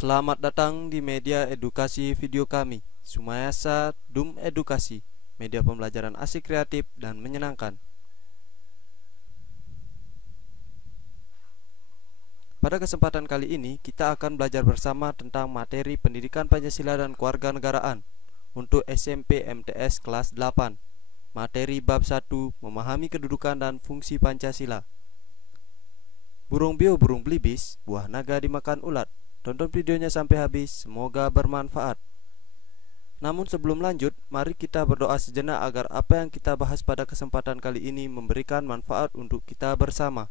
Selamat datang di media edukasi video kami, Sumayasa Dum Edukasi, media pembelajaran asik, kreatif, dan menyenangkan. Pada kesempatan kali ini, kita akan belajar bersama tentang materi pendidikan Pancasila dan kewarganegaraan untuk SMP MTS kelas 8. Materi bab 1, memahami kedudukan dan fungsi Pancasila. Burung beo burung belibis, buah naga dimakan ulat. Tonton videonya sampai habis, semoga bermanfaat. Namun sebelum lanjut, mari kita berdoa sejenak agar apa yang kita bahas pada kesempatan kali ini memberikan manfaat untuk kita bersama.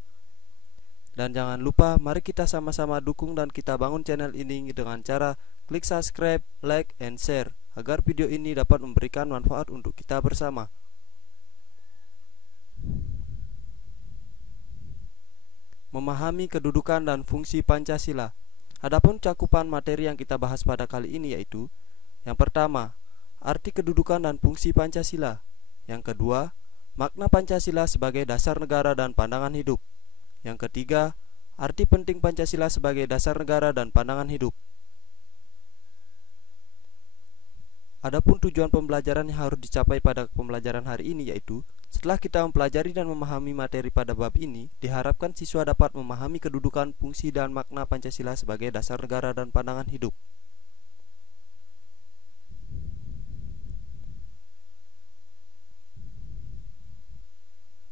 Dan jangan lupa, mari kita sama-sama dukung dan kita bangun channel ini dengan cara klik subscribe, like, and share agar video ini dapat memberikan manfaat untuk kita bersama. Memahami kedudukan dan fungsi Pancasila. Adapun cakupan materi yang kita bahas pada kali ini yaitu: yang pertama, arti kedudukan dan fungsi Pancasila. Yang kedua, makna Pancasila sebagai dasar negara dan pandangan hidup. Yang ketiga, arti penting Pancasila sebagai dasar negara dan pandangan hidup. Adapun tujuan pembelajaran yang harus dicapai pada pembelajaran hari ini yaitu: setelah kita mempelajari dan memahami materi pada bab ini, diharapkan siswa dapat memahami kedudukan, fungsi, dan makna Pancasila sebagai dasar negara dan pandangan hidup.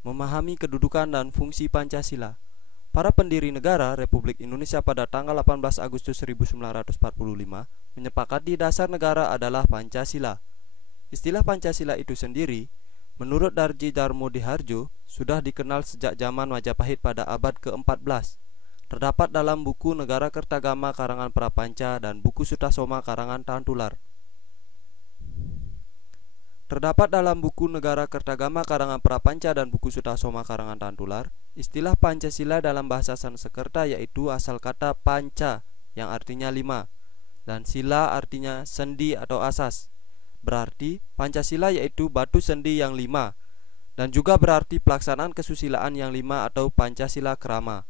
Memahami kedudukan dan fungsi Pancasila. Para pendiri negara Republik Indonesia pada tanggal 18 Agustus 1945 menyepakati dasar negara adalah Pancasila. Istilah Pancasila itu sendiri, menurut Darji Darmo Diharjo, sudah dikenal sejak zaman Majapahit pada abad ke-14. Terdapat dalam buku Negara Kertagama karangan Prapanca dan buku Sutasoma karangan Tantular. Terdapat dalam buku Negara Kertagama karangan Prapanca dan buku Sutasoma karangan Tantular, istilah Pancasila dalam bahasa Sanskerta yaitu asal kata panca yang artinya 5 dan sila artinya sendi atau asas. Berarti Pancasila yaitu batu sendi yang 5 dan juga berarti pelaksanaan kesusilaan yang 5 atau Pancasila Krama.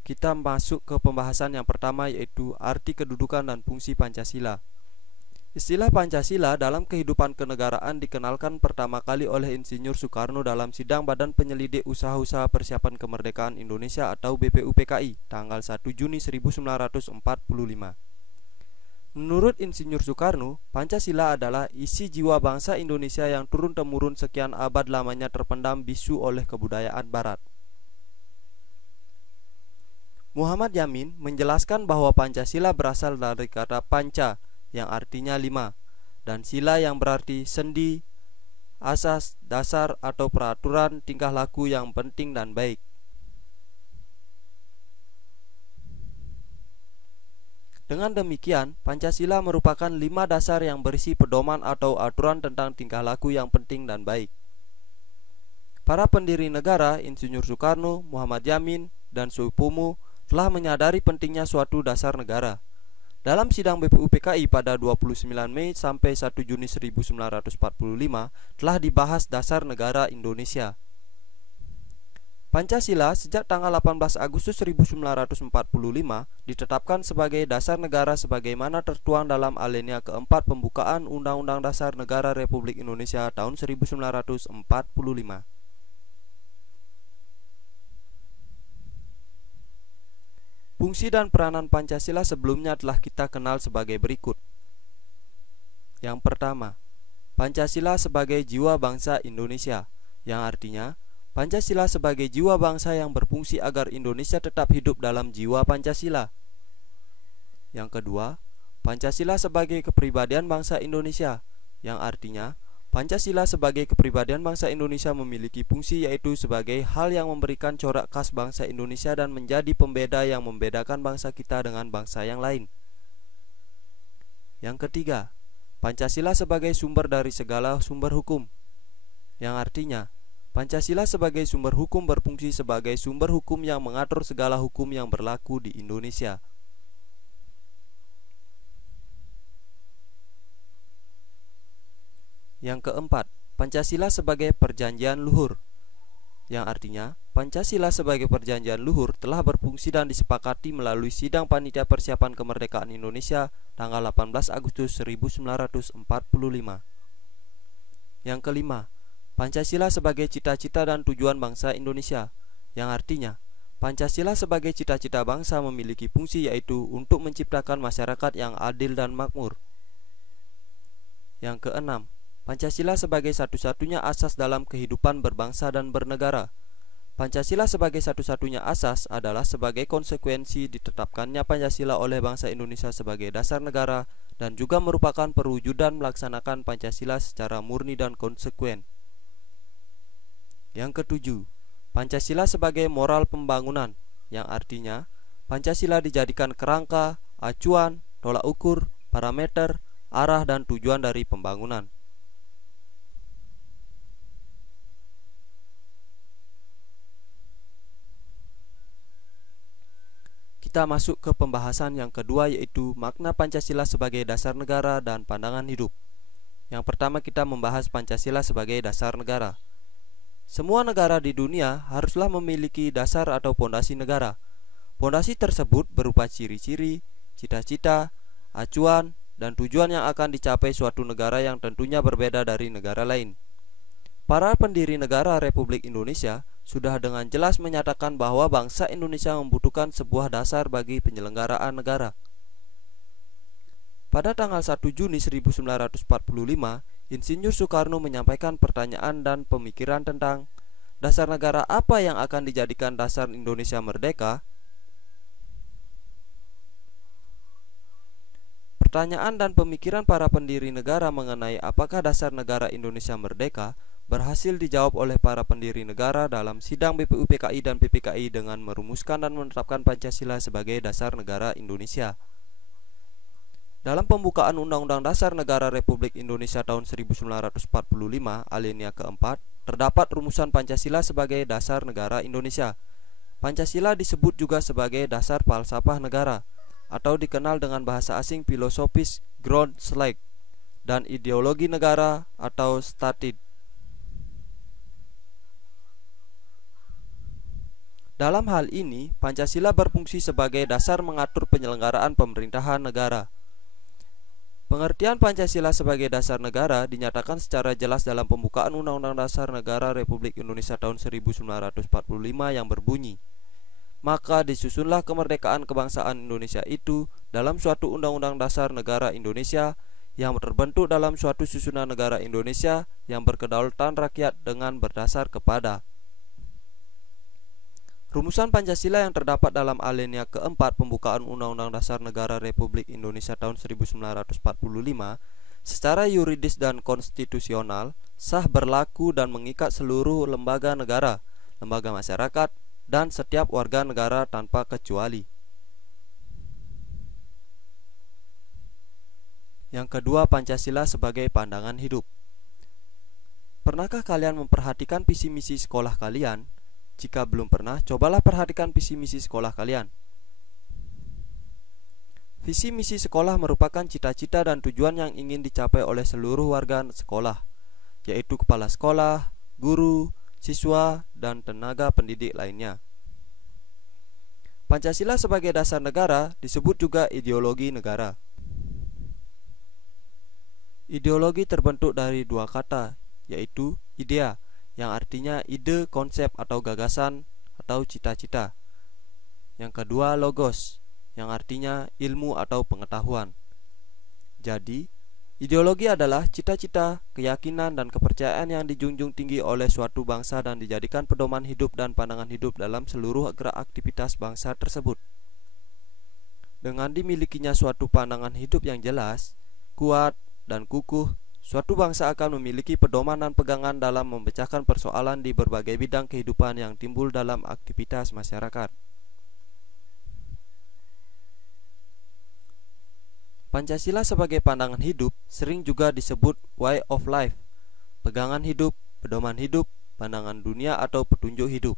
Kita masuk ke pembahasan yang pertama yaitu arti kedudukan dan fungsi Pancasila. Istilah Pancasila dalam kehidupan kenegaraan dikenalkan pertama kali oleh Insinyur Soekarno dalam sidang Badan Penyelidik Usaha-Usaha Persiapan Kemerdekaan Indonesia atau BPUPKI tanggal 1 Juni 1945. Menurut Insinyur Soekarno, Pancasila adalah isi jiwa bangsa Indonesia yang turun-temurun sekian abad lamanya terpendam bisu oleh kebudayaan Barat. Muhammad Yamin menjelaskan bahwa Pancasila berasal dari kata panca yang artinya 5 dan sila yang berarti sendi, asas, dasar atau peraturan tingkah laku yang penting dan baik. Dengan demikian, Pancasila merupakan 5 dasar yang berisi pedoman atau aturan tentang tingkah laku yang penting dan baik. Para pendiri negara, Insinyur Soekarno, Muhammad Yamin, dan Soepomo telah menyadari pentingnya suatu dasar negara. Dalam sidang BPUPKI pada 29 Mei sampai 1 Juni 1945 telah dibahas dasar negara Indonesia. Pancasila sejak tanggal 18 Agustus 1945 ditetapkan sebagai dasar negara sebagaimana tertuang dalam alinea keempat pembukaan Undang-Undang Dasar Negara Republik Indonesia tahun 1945. Fungsi dan peranan Pancasila sebelumnya telah kita kenal sebagai berikut. Yang pertama, Pancasila sebagai jiwa bangsa Indonesia, yang artinya Pancasila sebagai jiwa bangsa yang berfungsi agar Indonesia tetap hidup dalam jiwa Pancasila. Yang kedua, Pancasila sebagai kepribadian bangsa Indonesia, yang artinya Pancasila sebagai kepribadian bangsa Indonesia memiliki fungsi yaitu sebagai hal yang memberikan corak khas bangsa Indonesia dan menjadi pembeda yang membedakan bangsa kita dengan bangsa yang lain. Yang ketiga, Pancasila sebagai sumber dari segala sumber hukum, yang artinya Pancasila sebagai sumber hukum berfungsi sebagai sumber hukum yang mengatur segala hukum yang berlaku di Indonesia. Yang keempat, Pancasila sebagai perjanjian luhur, yang artinya Pancasila sebagai perjanjian luhur telah berfungsi dan disepakati melalui Sidang Panitia Persiapan Kemerdekaan Indonesia tanggal 18 Agustus 1945. Yang kelima, Pancasila sebagai cita-cita dan tujuan bangsa Indonesia, yang artinya Pancasila sebagai cita-cita bangsa memiliki fungsi yaitu untuk menciptakan masyarakat yang adil dan makmur. Yang keenam, Pancasila sebagai satu-satunya asas dalam kehidupan berbangsa dan bernegara. Pancasila sebagai satu-satunya asas adalah sebagai konsekuensi ditetapkannya Pancasila oleh bangsa Indonesia sebagai dasar negara dan juga merupakan perwujudan melaksanakan Pancasila secara murni dan konsekuen. Yang ketujuh, Pancasila sebagai moral pembangunan, yang artinya Pancasila dijadikan kerangka, acuan, tolak ukur, parameter, arah dan tujuan dari pembangunan. Kita masuk ke pembahasan yang kedua, yaitu makna Pancasila sebagai dasar negara dan pandangan hidup. Yang pertama, kita membahas Pancasila sebagai dasar negara. Semua negara di dunia haruslah memiliki dasar atau pondasi negara. Pondasi tersebut berupa ciri-ciri, cita-cita, acuan, dan tujuan yang akan dicapai suatu negara yang tentunya berbeda dari negara lain. Para pendiri negara Republik Indonesia sudah dengan jelas menyatakan bahwa bangsa Indonesia membutuhkan sebuah dasar bagi penyelenggaraan negara. Pada tanggal 1 Juni 1945, Insinyur Soekarno menyampaikan pertanyaan dan pemikiran tentang dasar negara apa yang akan dijadikan dasar Indonesia merdeka. Pertanyaan dan pemikiran para pendiri negara mengenai apakah dasar negara Indonesia merdeka berhasil dijawab oleh para pendiri negara dalam sidang BPUPKI dan PPKI dengan merumuskan dan menetapkan Pancasila sebagai dasar negara Indonesia. Dalam pembukaan Undang-Undang Dasar Negara Republik Indonesia tahun 1945 alinea keempat, terdapat rumusan Pancasila sebagai dasar negara Indonesia. Pancasila disebut juga sebagai dasar falsafah negara, atau dikenal dengan bahasa asing filosofis Grundslag, dan ideologi negara atau statid. Dalam hal ini, Pancasila berfungsi sebagai dasar mengatur penyelenggaraan pemerintahan negara. Pengertian Pancasila sebagai dasar negara dinyatakan secara jelas dalam pembukaan Undang-Undang Dasar Negara Republik Indonesia tahun 1945 yang berbunyi, maka disusunlah kemerdekaan kebangsaan Indonesia itu dalam suatu Undang-Undang Dasar Negara Indonesia yang terbentuk dalam suatu susunan negara Indonesia yang berkedaulatan rakyat dengan berdasar kepada. Rumusan Pancasila yang terdapat dalam alinea keempat pembukaan Undang-Undang Dasar Negara Republik Indonesia tahun 1945 secara yuridis dan konstitusional sah berlaku dan mengikat seluruh lembaga negara, lembaga masyarakat, dan setiap warga negara tanpa kecuali. Yang kedua, Pancasila sebagai pandangan hidup. Pernahkah kalian memperhatikan visi misi sekolah kalian? Jika belum pernah, cobalah perhatikan visi misi sekolah kalian. Visi misi sekolah merupakan cita-cita dan tujuan yang ingin dicapai oleh seluruh warga sekolah, yaitu kepala sekolah, guru, siswa, dan tenaga pendidik lainnya. Pancasila sebagai dasar negara disebut juga ideologi negara. Ideologi terbentuk dari dua kata, yaitu idea, yang artinya ide, konsep atau gagasan atau cita-cita. Yang kedua, logos, yang artinya ilmu atau pengetahuan. Jadi, ideologi adalah cita-cita, keyakinan, dan kepercayaan yang dijunjung tinggi oleh suatu bangsa dan dijadikan pedoman hidup dan pandangan hidup dalam seluruh gerak aktivitas bangsa tersebut. Dengan dimilikinya suatu pandangan hidup yang jelas, kuat, dan kukuh, suatu bangsa akan memiliki pedoman dan pegangan dalam memecahkan persoalan di berbagai bidang kehidupan yang timbul dalam aktivitas masyarakat. Pancasila sebagai pandangan hidup sering juga disebut way of life, pegangan hidup, pedoman hidup, pandangan dunia atau petunjuk hidup.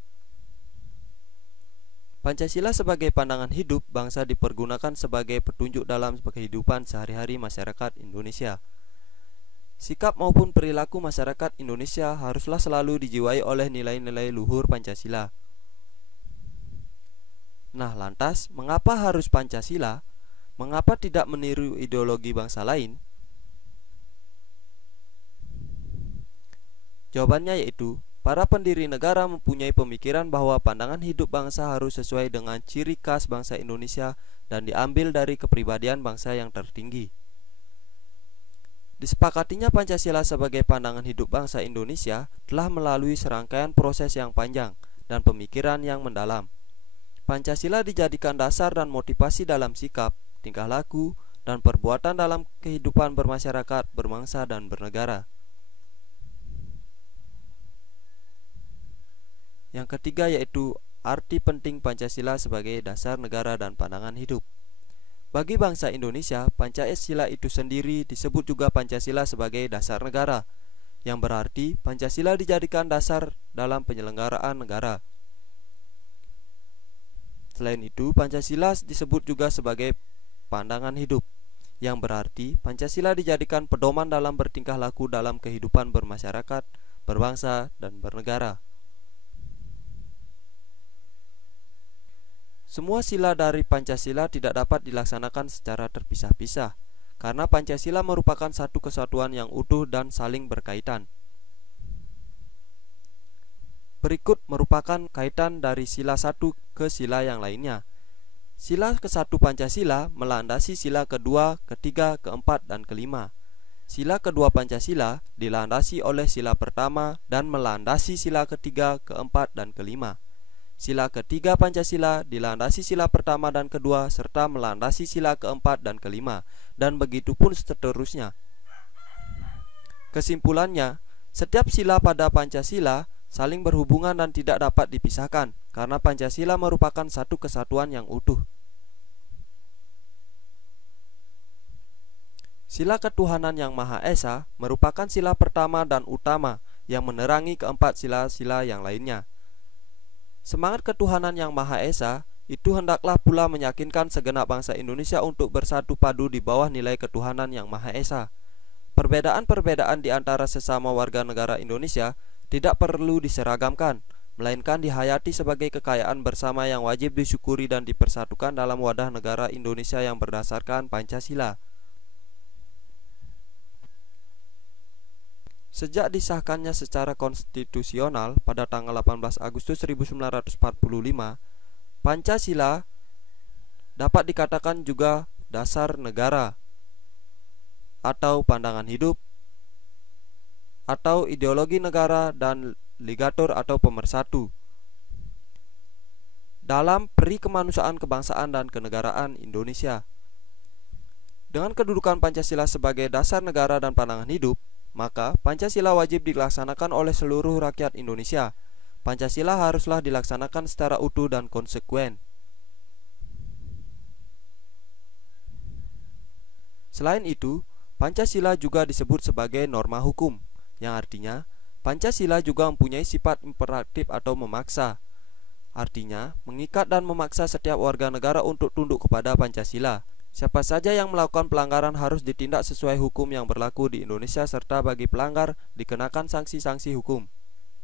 Pancasila sebagai pandangan hidup bangsa dipergunakan sebagai petunjuk dalam kehidupan sehari-hari masyarakat Indonesia. Sikap maupun perilaku masyarakat Indonesia haruslah selalu dijiwai oleh nilai-nilai luhur Pancasila. Nah, lantas mengapa harus Pancasila? Mengapa tidak meniru ideologi bangsa lain? Jawabannya yaitu, para pendiri negara mempunyai pemikiran bahwa pandangan hidup bangsa harus sesuai dengan ciri khas bangsa Indonesia dan diambil dari kepribadian bangsa yang tertinggi. Disepakatinya Pancasila sebagai pandangan hidup bangsa Indonesia telah melalui serangkaian proses yang panjang dan pemikiran yang mendalam. Pancasila dijadikan dasar dan motivasi dalam sikap, tingkah laku, dan perbuatan dalam kehidupan bermasyarakat, berbangsa, dan bernegara. Yang ketiga yaitu arti penting Pancasila sebagai dasar negara dan pandangan hidup. Bagi bangsa Indonesia, Pancasila itu sendiri disebut juga Pancasila sebagai dasar negara, yang berarti Pancasila dijadikan dasar dalam penyelenggaraan negara. Selain itu, Pancasila disebut juga sebagai pandangan hidup, yang berarti Pancasila dijadikan pedoman dalam bertingkah laku dalam kehidupan bermasyarakat, berbangsa, dan bernegara. Semua sila dari Pancasila tidak dapat dilaksanakan secara terpisah-pisah, karena Pancasila merupakan satu kesatuan yang utuh dan saling berkaitan. Berikut merupakan kaitan dari sila satu ke sila yang lainnya. Sila ke-1 Pancasila melandasi sila kedua, ketiga, keempat, dan kelima. Sila kedua Pancasila dilandasi oleh sila pertama dan melandasi sila ketiga, keempat, dan kelima. Sila ketiga Pancasila dilandasi sila pertama dan kedua serta melandasi sila keempat dan kelima, dan begitu pun seterusnya. Kesimpulannya, setiap sila pada Pancasila saling berhubungan dan tidak dapat dipisahkan, karena Pancasila merupakan satu kesatuan yang utuh. Sila ketuhanan yang Maha Esa merupakan sila pertama dan utama yang menerangi keempat sila-sila yang lainnya. Semangat ketuhanan yang Maha Esa itu hendaklah pula meyakinkan segenap bangsa Indonesia untuk bersatu padu di bawah nilai ketuhanan yang Maha Esa. Perbedaan-perbedaan di antara sesama warga negara Indonesia tidak perlu diseragamkan, melainkan dihayati sebagai kekayaan bersama yang wajib disyukuri dan dipersatukan dalam wadah negara Indonesia yang berdasarkan Pancasila. Sejak disahkannya secara konstitusional pada tanggal 18 Agustus 1945, Pancasila dapat dikatakan juga dasar negara atau pandangan hidup atau ideologi negara dan ligatur atau pemersatu dalam peri kemanusiaan, kebangsaan, dan kenegaraan Indonesia. Dengan kedudukan Pancasila sebagai dasar negara dan pandangan hidup, maka Pancasila wajib dilaksanakan oleh seluruh rakyat Indonesia. Pancasila haruslah dilaksanakan secara utuh dan konsekuen. Selain itu, Pancasila juga disebut sebagai norma hukum, yang artinya Pancasila juga mempunyai sifat imperatif atau memaksa. Artinya, mengikat dan memaksa setiap warga negara untuk tunduk kepada Pancasila. Siapa saja yang melakukan pelanggaran harus ditindak sesuai hukum yang berlaku di Indonesia, serta bagi pelanggar dikenakan sanksi-sanksi hukum.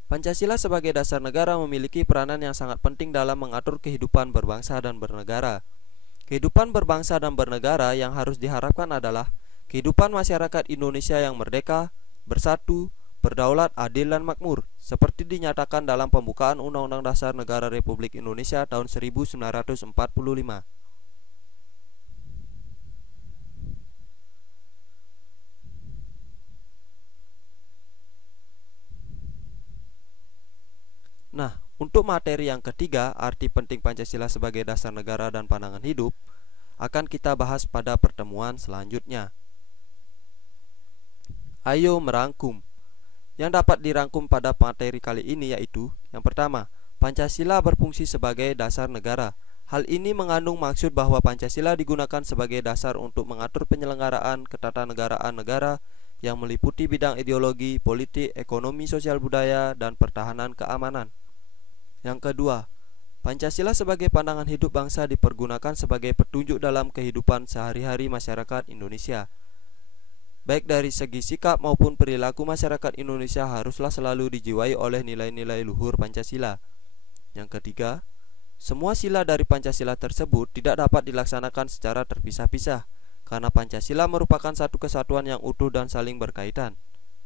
Pancasila sebagai dasar negara memiliki peranan yang sangat penting dalam mengatur kehidupan berbangsa dan bernegara. Kehidupan berbangsa dan bernegara yang harus diharapkan adalah kehidupan masyarakat Indonesia yang merdeka, bersatu, berdaulat, adil, dan makmur, seperti dinyatakan dalam pembukaan Undang-Undang Dasar Negara Republik Indonesia tahun 1945. Nah, untuk materi yang ketiga, arti penting Pancasila sebagai dasar negara dan pandangan hidup, akan kita bahas pada pertemuan selanjutnya. Ayo merangkum. Yang dapat dirangkum pada materi kali ini yaitu: yang pertama, Pancasila berfungsi sebagai dasar negara. Hal ini mengandung maksud bahwa Pancasila digunakan sebagai dasar untuk mengatur penyelenggaraan ketatanegaraan negara yang meliputi bidang ideologi, politik, ekonomi, sosial budaya, dan pertahanan keamanan. Yang kedua, Pancasila sebagai pandangan hidup bangsa dipergunakan sebagai petunjuk dalam kehidupan sehari-hari masyarakat Indonesia. Baik dari segi sikap maupun perilaku masyarakat Indonesia haruslah selalu dijiwai oleh nilai-nilai luhur Pancasila. Yang ketiga, Semua sila dari Pancasila tersebut tidak dapat dilaksanakan secara terpisah-pisah, karena Pancasila merupakan satu kesatuan yang utuh dan saling berkaitan.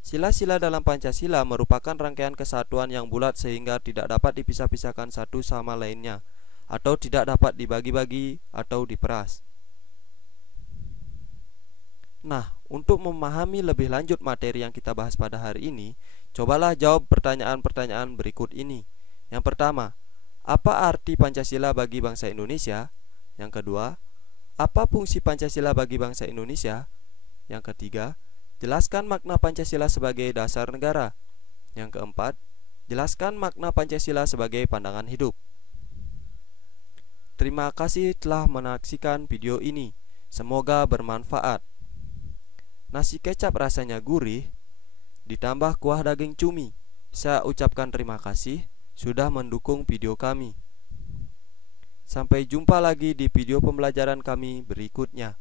Sila-sila dalam Pancasila merupakan rangkaian kesatuan yang bulat sehingga tidak dapat dipisah-pisahkan satu sama lainnya, atau tidak dapat dibagi-bagi atau diperas. Nah, untuk memahami lebih lanjut materi yang kita bahas pada hari ini, cobalah jawab pertanyaan-pertanyaan berikut ini. Yang pertama, apa arti Pancasila bagi bangsa Indonesia? Yang kedua, apa fungsi Pancasila bagi bangsa Indonesia? Yang ketiga, jelaskan makna Pancasila sebagai dasar negara. Yang keempat, jelaskan makna Pancasila sebagai pandangan hidup. Terima kasih telah menyaksikan video ini. Semoga bermanfaat. Nasi kecap rasanya gurih, ditambah kuah daging cumi. Saya ucapkan terima kasih sudah mendukung video kami. Sampai jumpa lagi di video pembelajaran kami berikutnya.